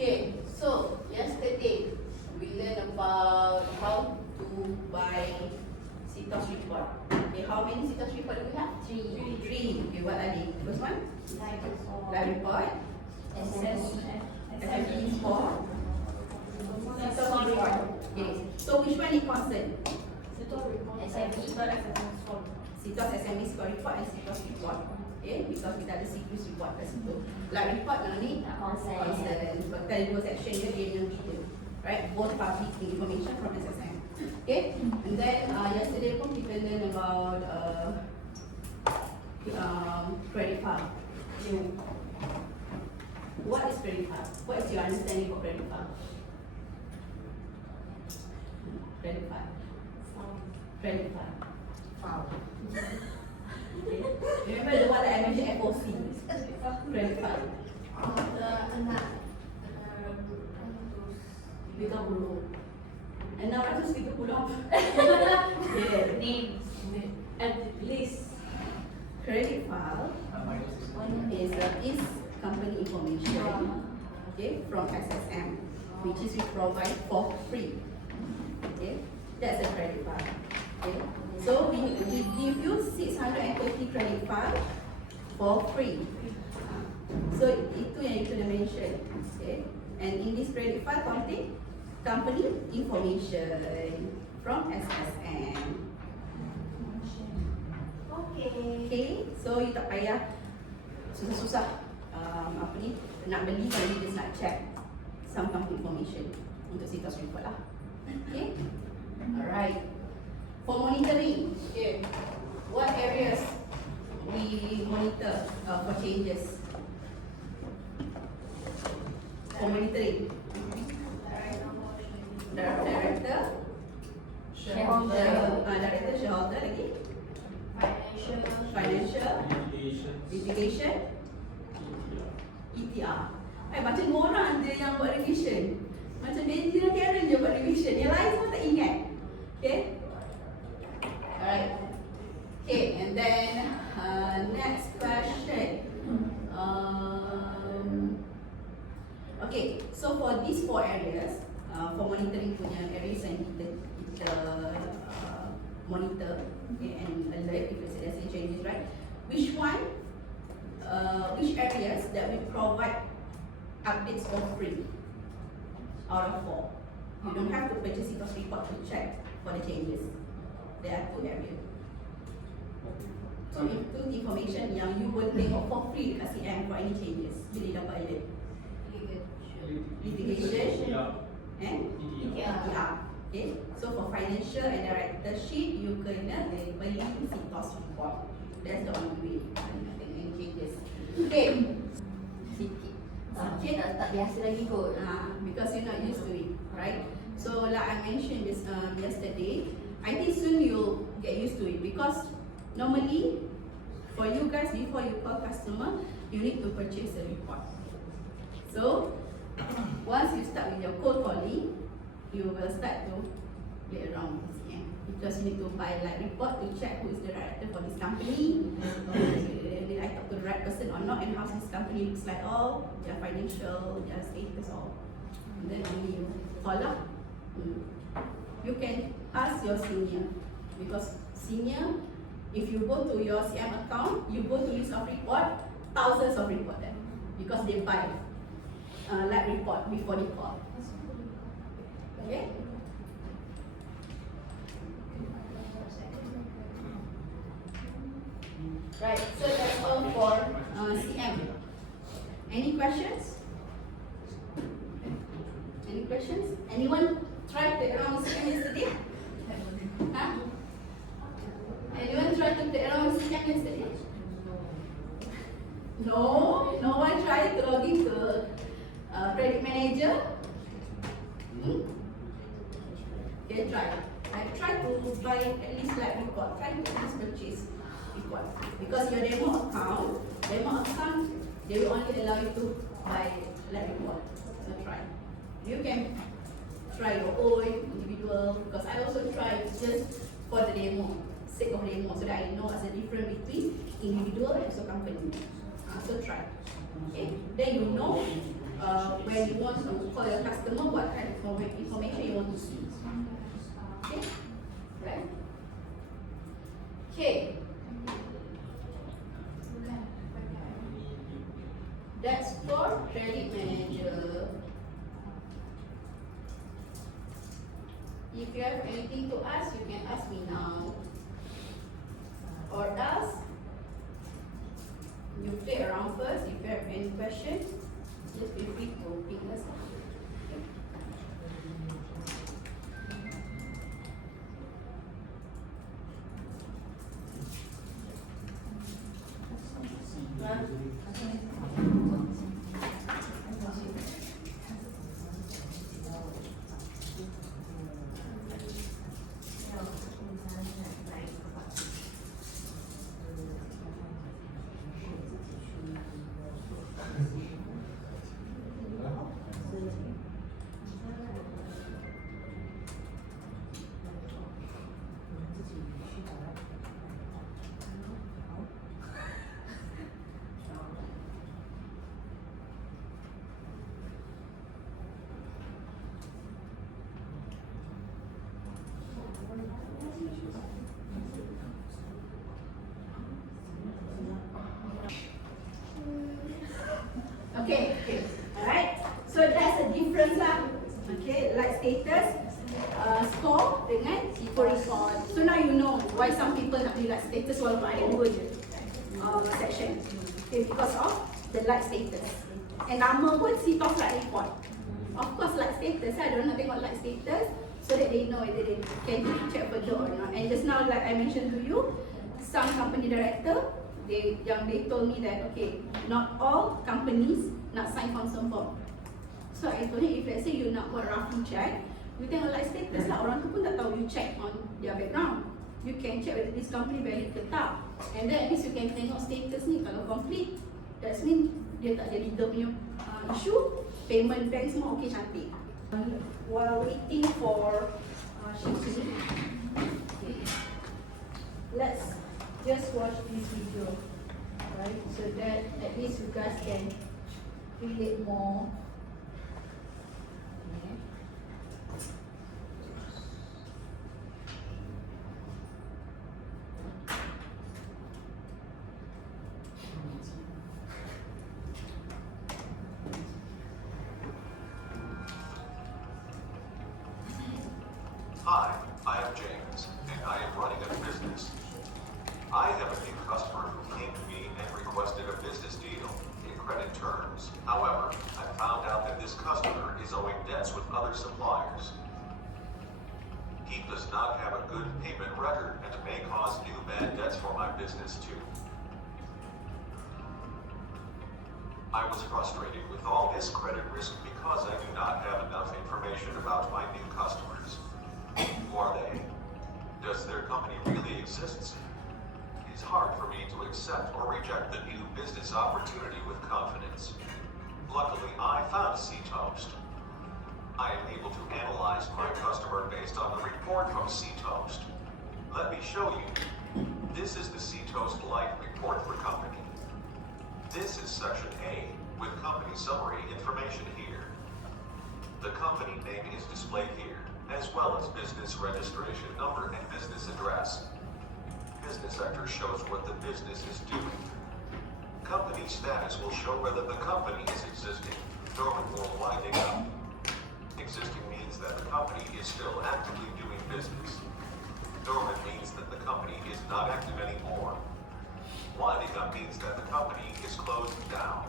Okay, so yesterday we learned about how to buy CTOS report. Okay, how many CTOS report do we have? Three. Okay, what are they? The first one? Live report. SME report. CTOS report. Okay, so which one is constant? CTOS SME score report and CTOS report. Okay, because kita ada sequence report kat situ. Live report ni constant. Sebab tadi dua section dia yang kita. Right, both public information from SSM. Okay, and then yesterday pun kita learn about credit file. What is credit file? What is your understanding of credit file? Credit file. Credit file. Okay. Remember the one that I mentioned FOC? Credit file. 630 apa? Yeah. Names. At least. Credit file is company information, okay, from SSM, which is we provide for free. Okay, that's a credit file. Okay, so we give you 630 credit file for free. So itu yang you kena mention. Okay, and in this credit file contain company information from SSM. Okay, so you tak payah susah-susah apa ni nak beli, kalau you just nak check some company information untuk CTOS report lah. Okay, alright. For monitoring, okay, what areas we monitor for changes? For monitoring, director, shareholder lagi, financial, litigation, ETR. Macam orang je yang buat revision. Macam Benji dan Karen je buat revision. Yang lain semua tak ingat. Okay? Alright. Okay, and then next question. Okay, so for these four areas, for monitoring punya areas yang kita monitor, okay, and alert if there's any changes, right? Which areas that we provide updates for free out of four? You don't have to purchase CTOS report to check for the changes. There are two areas. So itu information yang you will tengok for free dekat CM for any changes bila dapat alert. Litigation and ETR. Okay, so for financial and director sheet, you kena beli CTOS report. That's the only way. Any changes. Okay. Sikit tak biasa lagi kot. Because you're not used to it, right? So like I mentioned this yesterday, I think soon you'll get used to it because normally for you guys before you call customer, you need to purchase a report. So once you start with your cold calling, you will start to play around with CM because you need to buy like report to check who is the director for this company. Did I talk to the right person or not, and how this company looks like, all their financial, their status, all. And then only you call up. You can ask your senior because senior, if you go to your CM account, you go to list of report, thousands of report there because they buy like report before they call. Okay. Right, so that's all for CM. Any questions? Any questions? Anyone tried to around CM yesterday? Huh? Anyone tried to play around CM yesterday? No? No one tried to log into credit manager? Okay, try. Try to buy at least like report. Try to at least purchase report. Because your demo account, they will only allow you to buy like report. So try. You can try your own individual because I also tried just for the demo, sake of demo, so that I know what's the difference between individual and also company. So try. Okay. Then you know when you want to call your customer, what kind of information you want to see. Okay, right? Okay. That's for credit manager. If you have anything to ask, you can ask me now. Or else, you play around first. If you have any questions, just feel free to pick us up. Okay, alright. So that's the difference lah. Okay, like status, score dengan people report. So now you know why some people nak beli like status walaupun ada dua je section. Okay, because of the like status. And nama pun CTOS like report. Of course like status, I don't know tengok like status so that they know whether they can check further or not. And just now like I mentioned to you, some company director, they told me that okay, not all companies nak sign consent form. So I told him if let's say you nak buat roughly check, you tengok like status lah, orang tu pun tak tahu you check on their background. You can check whether this company valid ke tak. And then at least you can tengok status ni kalau complete, that means dia tak ada legal punya issue, payment bank semua okay cantik. While waiting for shipping, okay, let's just watch this video, right? So that at least you guys can relate more. Okay. Hi, I am James, and I am running a business. I have a new customer who came to me and requested a business deal in credit terms. However, I found out that this customer is owing debts with other suppliers. He does not have a good payment record and may cause new bad debts for my business too. I was frustrated with all this credit risk because I do not have enough information about my new customers. Who are they? Does their company really exist? It's hard for me to accept or reject the new business opportunity with confidence. Luckily, I found CTOAST. I am able to analyze my customer based on the report from CTOAST. Let me show you. This is the CTOAST Life report for company. This is section A with company summary information here. The company name is displayed here, as well as business registration number and business address. Business sector shows what the business is doing. Company status will show whether the company is existing, dormant, or winding up. Existing means that the company is still actively doing business. Dormant means that the company is not active anymore. Winding up means that the company is closed down.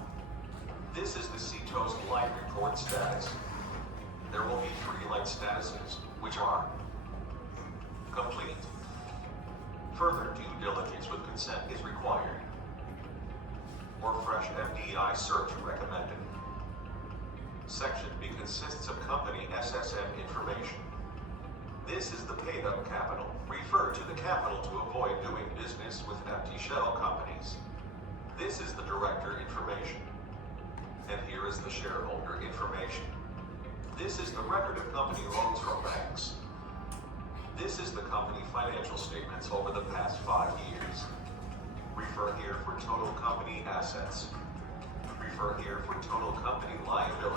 This is the CTOAST Life report status. There will be 3 light statuses, which are complete. Further due diligence with consent is required. Or fresh FDI search recommended. Section B consists of company SSN information. This is the paid up capital. Refer to the capital to avoid doing business with empty shell companies. This is the director information. And here is the shareholder information. This is the record of company loans from banks. This is the company financial statements over the past 5 years. Refer here for total company assets. Refer here for total company liabilities.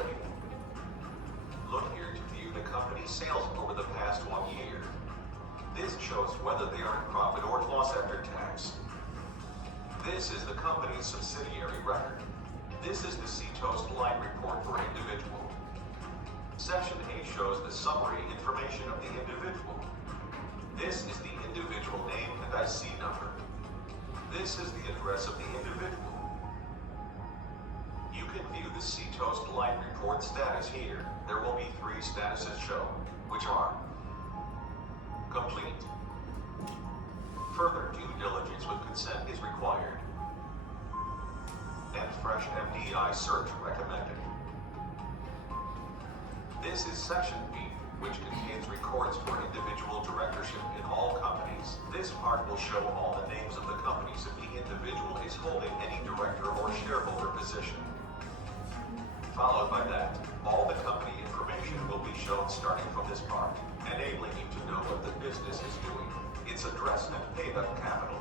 This is the company's subsidiary record. This is the CTOS line report for individual. Section A shows the summary information of the individual. This is the individual name and IC number. This is the address of the individual. You can view the CTOS line report status here. There will be 3 statuses shown, which are complete. Further due diligence with consent is required. And fresh FDI search recommended. This is section B, which contains records for individual directorship in all companies. This part will show all the names of the companies if the individual is holding any director or shareholder position. Followed by that, all the company information will be shown starting from this part, enabling you to know what the business is doing, its address and paid-up capital.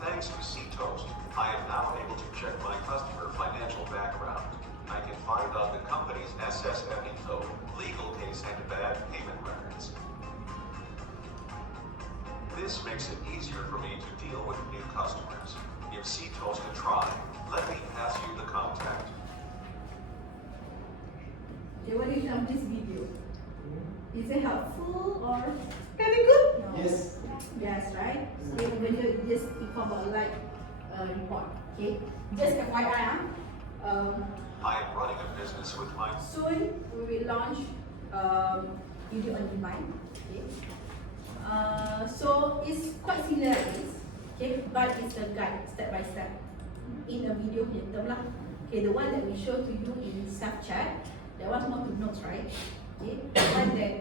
Thanks to CTOS, I am now able to check my customer financial background. I can find out the company's SSM info, legal case and bad payment records. This makes it easier for me to deal with new customers. Give CTOS a try. Let me pass you the contact. Okay, what do you think of this video? Is it helpful or very good? No. Yes. Yes, right? Okay, the video is just inform about like report. Okay, just FYI, I am running a business with my soon we will launch video on demand. Okay, so it's quite similar like this. Okay, but it's a guide step by step in a video term lah. Okay, the one that we show to you in Snapchat, that was more to notes, right? Okay, the one that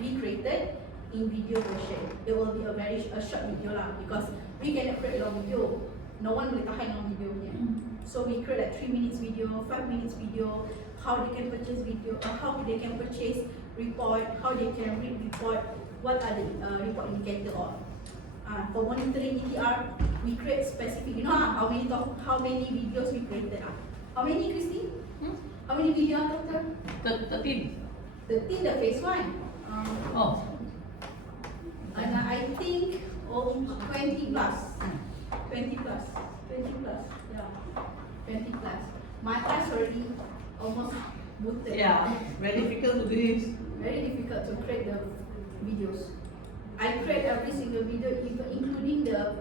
we created in video version. It will be a short video lah, because we cannot create long video. No one boleh tahan long video punya. So we create like 3 minutes video, 5 minutes video, how they can purchase video, how they can purchase report, how they can read report, what are the report indicator all. For monitoring ETR, we create specific, you know how many videos we created? How many, Christy? How many videos total? 13. 13 the phase 1. Oh. And I think 20 plus. 20 plus. 20 plus. Yeah. 20 plus. My class already almost booted. Yeah, very difficult to do this. Very difficult to create the videos. I create every single video, even including the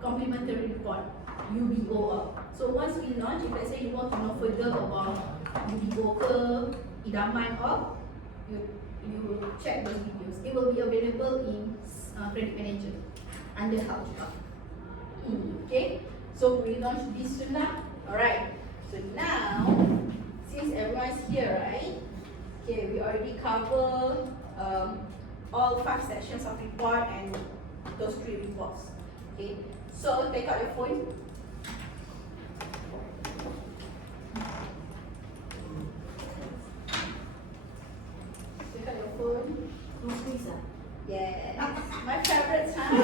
complimentary report, UBO. So once we launch, if let's say you want to know further about UBO ke, idaman or you check those videos. It will be available in Credit Manager under help juga. Okay, so we launch this soon lah. Alright, so now since everyone's here, right? Okay, we already cover all 5 sections of report and those 3 reports. Okay, so take out your phone. Take out your phone. Yes, my favorite time.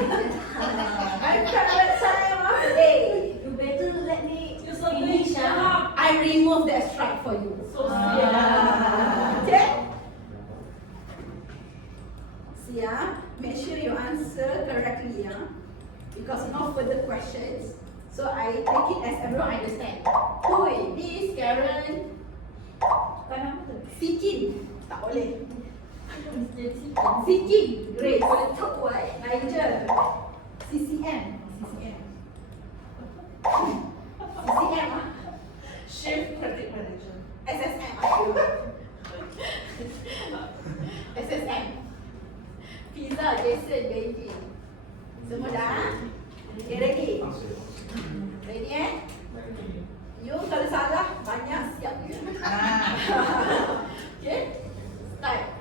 My favorite time of the day. You better let me You're so finish. good. I remove that strike for you. So Okay? See, make sure you answer correctly, because no further questions. So I take it as everyone understand. Hui, this Karen. Bukan apa tu? Sikin. Tak boleh. Sikin. Grace. Nigel. CCM. CCM. CCM Shift Credit Manager. SSM SSM Pizza, Jason, Beijing. Semua dah? Okay, ready? Ready You kalau salah, banyak siap je. Okay? Start.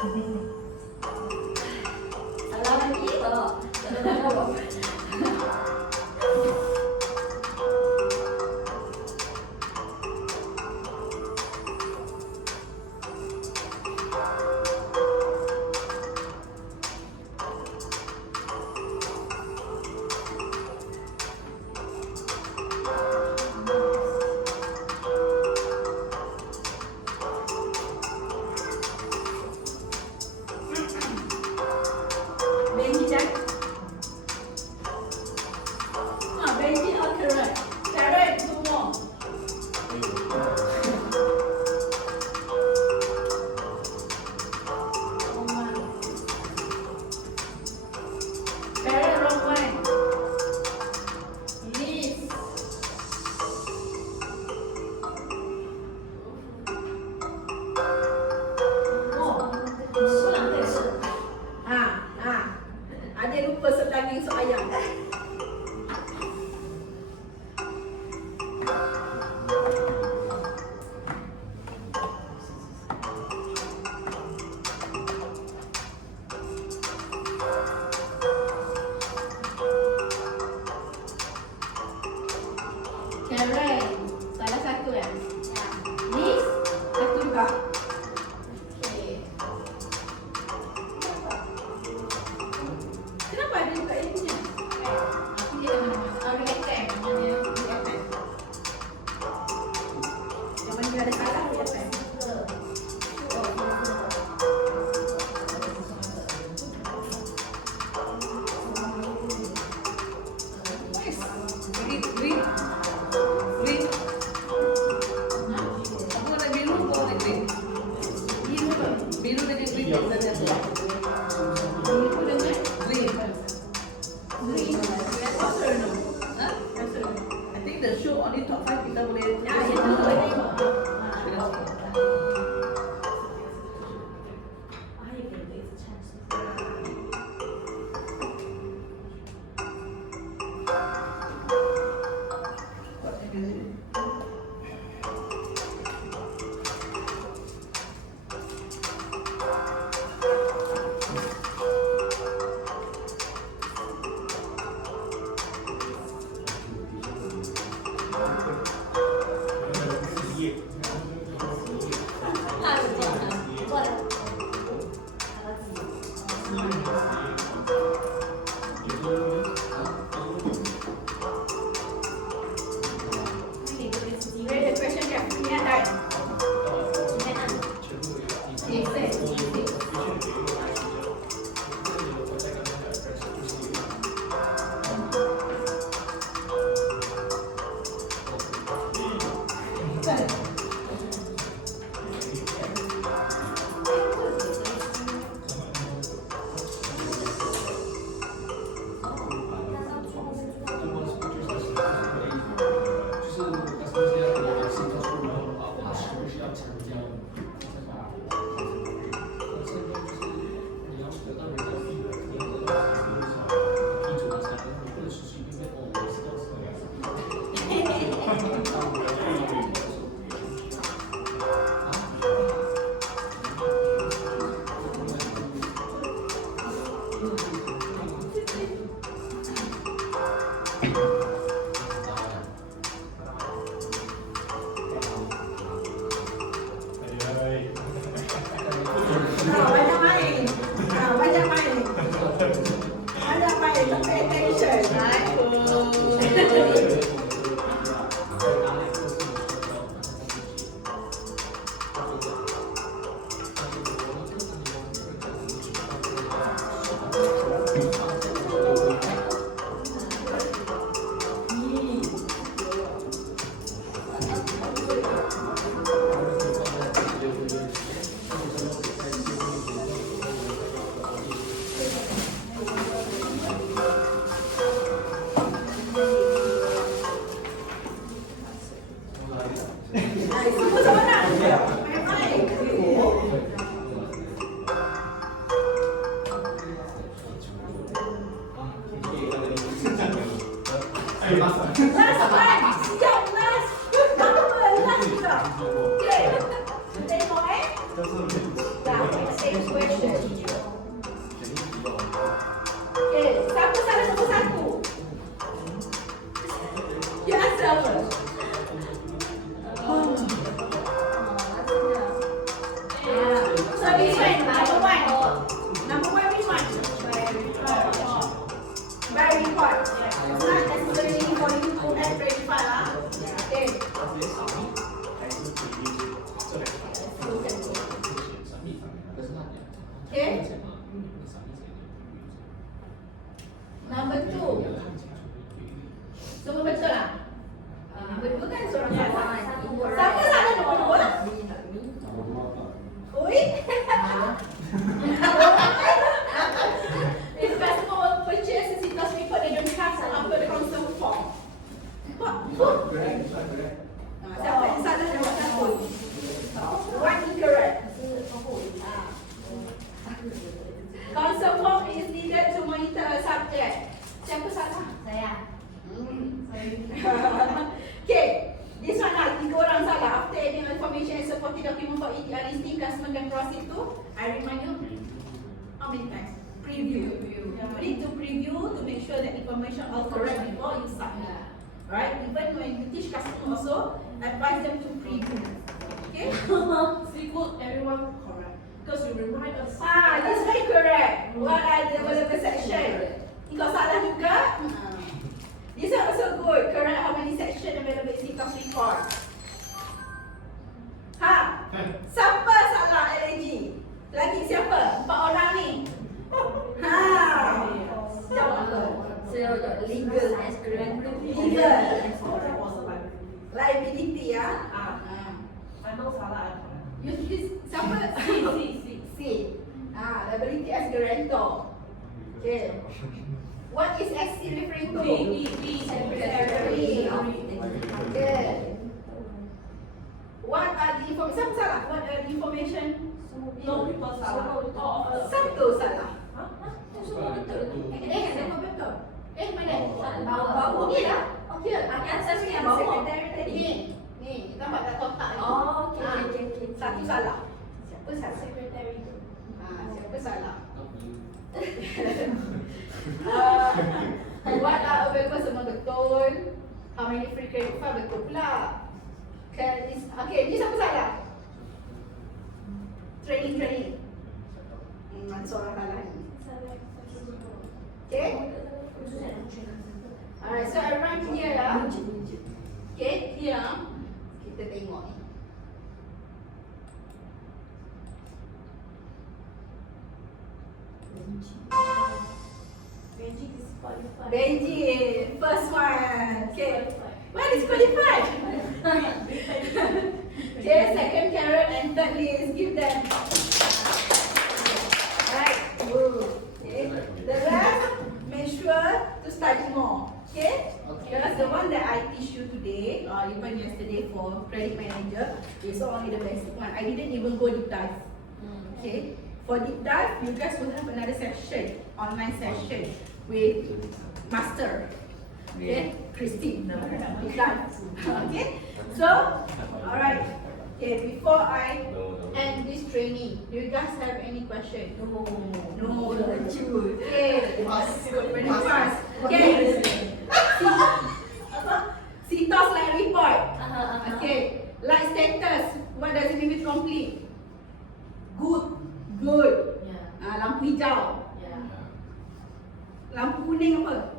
Salah lagi tak? Tak jawab. Benji Jack. Benji are correct. Karen, two more. Karen, wrong one. Liz. Adik lupa sop daging sop ayam. Karen, salah satu ya? Liz, satu juga. Okay. Kenapa ada juga yang punya? Aku dia orang FM, namanya FM. Yang mana ada salah FM. Green, green. Green. Aku warna biru, kau warna green. Biru apa? Biru dengan green yang saja. Biru dengan Green. green. Yes or no? Huh? Yes or no? I think the show only top 5 kita boleh. Ya, itu boleh tengok. Where's the question here? Yeah, right. Yes, yes, yes. Banyak main. Banyak main. Banyak main. Tak pay attention. Semua sama nak. Main-main. Last one. Siap, last. Number last kita. Okay. Tengok Dah, next question. information. Okay, siapa salah nombor satu? You answer apa? So this one, number one. Number one, which one? By report. It's not necessarily for you to add verify lah. Okay. Okay. Number two. Semua betul lah? Berdua kan seorang salah. Siapa salah nombor dua? Oi. If customer purchase a CITOS report, they don't have apa consent form. Siapa yang salah nombor satu? One incorrect. Consent form is needed to monitor a subject. Siapa salah? Saya. Okay, this one lah, 3 orang salah. After adding information and supporting document for ETR listing, customer can proceed to, I remind you, how many times? Preview. You need to preview to make sure that information all correct before you submit. Right? Even when you teach customer also, advise them to preview. Okay? Sequel, everyone correct. Because you remind us. This very correct. What are the developer section? Ikut salah juga. This one also good. Correct how many section available in CITOS report. Siapa salah LAG? Lagi siapa? 4 orang ni. Jawab apa? Saya legal as current. Legal. That was a lie. Liability ya. I know Salah. I correct. You siapa? C. Liability as guarantor. Okay. What is SC referring to? Secretary. Okay. What are the information? Siapa salah? What are the information? No people Salah. Satu salah. Semua betul. Siapa betul? Mana? Bawah. Ni lah. Okay. Answer sikit yang bawah. Secretary tadi. Ni, nampak tak kotak ni? Oh, okay. Satu salah. Siapa salah? Secretary tu. Siapa salah? What are available semua betul. How many free credit file betul pula. Okay, ni siapa salah? Training. Seorang salah ni. Okay. Alright, so everyone clear lah. Okay, clear. Kita tengok ni. Benji, first one. Okay. Why disqualified? Okay, second carrot and third list. Give them. Right. Okay. The rest, make sure to study more. Okay? Because the one that I teach you today, or even yesterday for credit manager, is only the basic one. I didn't even go deep dive. Okay? For deep dive, you guys will have another session, online session with Master. Okay? Christine. Deep dive. Okay? So, alright. Okay, before I end this training, do you guys have any question? No. Okay. Very fast. Okay. CITOS like report. Okay. Like status. What does it mean with complete? Good. Lampu hijau. Lampu kuning apa?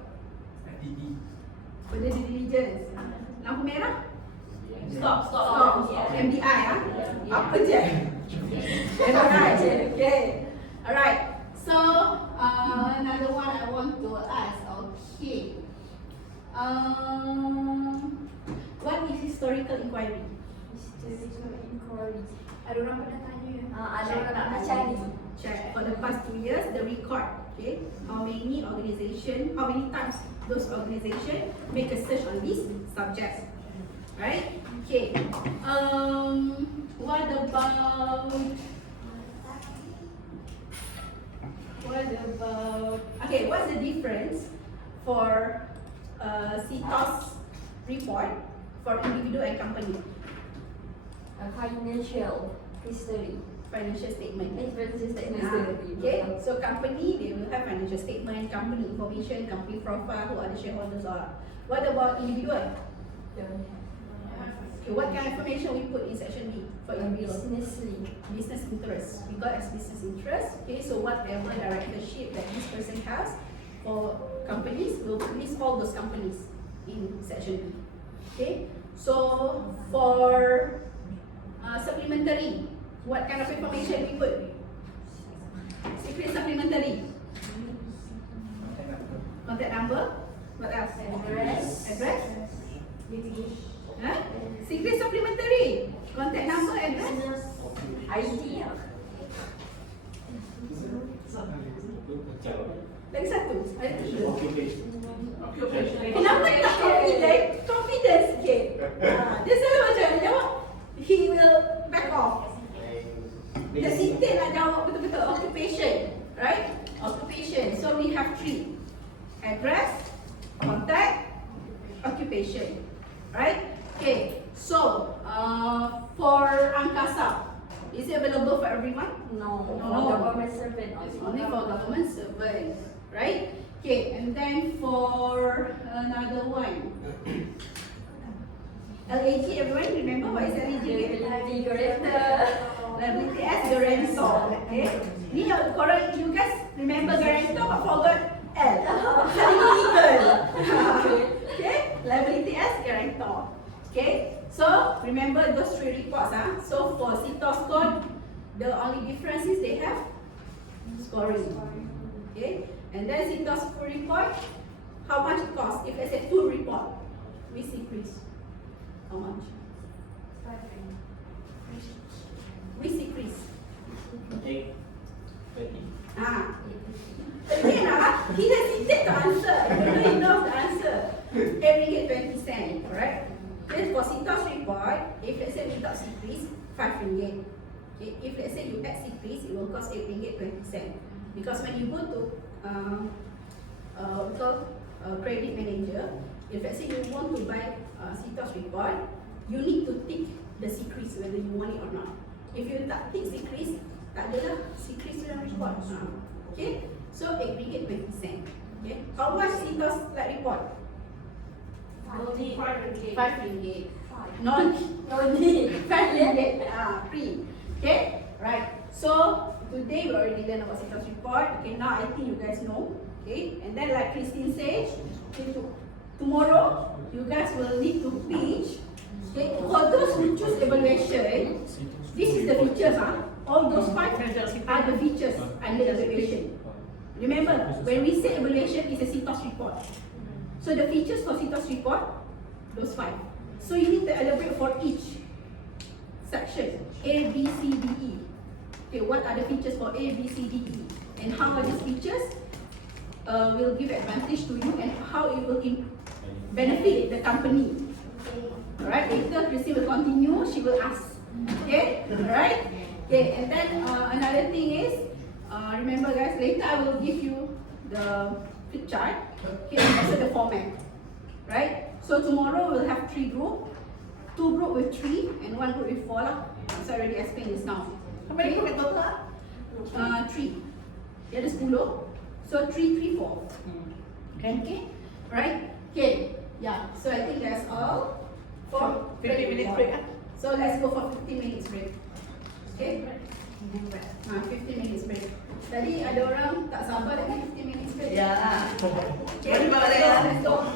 Benda due diligence. Lampu merah? Stop. MDI Apa je? MDI je. Okay. Alright. So another one I want to ask. Okay. What is historical inquiry? Ada orang pernah tanya. Ada orang nak cari. Check for the past 2 years the record. Okay. How many times those organizations make a search on this subject? Right? Okay. What about okay, what's the difference for CITOS report for individual and company? Financial history. financial statement. Expenses statement. Okay, so company, they will have financial statement, company information, company profile, who are the shareholders are. What about individual? Okay, what kind of information we put in section B for individual? Business interest. We got as business interest. Okay, so whatever directorship that this person has for companies, we'll list all those companies in section B. Okay, so for supplementary, what kind of information we put? Secret supplementary. Contact number. What else? Address. Huh? Secret supplementary. Contact number, address. ID. Lagi satu. Ada tiga. Occupation. Kenapa tak confident? Confidence sikit. Dia selalu macam dia jawab, he will back off. Dia detail nak jawab betul-betul. Occupation, right? Occupation. So we have 3. Address, contact, occupation. Right? Okay. So, for Angkasa, is it available for everyone? No. No. Government servant. It's only for government servants, right? Okay, and then for another one, LAG, everyone remember what is LAG? Liability guarantor. Liability as guarantor, okay? Ni korang, you guys remember guarantor but forgot L. Legal. Okay, liability as guarantor. Okay, so remember those 3 reports. So for CITOS code, the only difference is they have scoring. Okay, and then CITOS full report, how much it costs? If I say full report, we decrease. How much? We decrease. 8, 20. Again, he hesitated to answer. Even though he knows the answer. Every 20 cents, alright? Then for CITOS report, if let's say without decrease, 5 ringgit. Okay, if let's say you add decrease, it will cost 8 ringgit 20 cents. Because when you go to credit manager, if let's say you want to buy CITOS report, you need to tick the decrease whether you want it or not. If you tak tick decrease, tak adalah decrease dalam report. Okay, so 8 ringgit 20 cents. Okay, how much CITOS like report? 5 ringgit. No need. 5 ringgit. Free. Okay, right. So today we already learned about CITOS report. Okay, now I think you guys know. Okay, and then like Christine said, tomorrow you guys will need to pitch. Okay, for those who choose evaluation, this is the features. All those 5 are the features under evaluation. Remember, when we say evaluation, it's a CITOS report. So the features for CITOS report, those 5. So you need to elaborate for each section, A, B, C, D, E. Okay, what are the features for A, B, C, D, E? And how are these features will give advantage to you and how it will benefit the company. Alright, later Christine will continue, she will ask. Okay, alright? Okay, and then another thing is, remember guys, later I will give you the flip chart. Okay, and also the format. Right? So tomorrow we'll have 3 groups. 2 groups with 3 and 1 group with 4 lah. So I already explained this now. How many group in total? 3. Dia ada 10. So 3, 3, 4. Okay? Right? Okay. Yeah. So I think that's all for 50 minutes break. So let's go for 50 minutes break. Okay? 50 minutes break. Tadi ada orang tak sabar lagi 50 minutes break. Ya. Okay, let's go.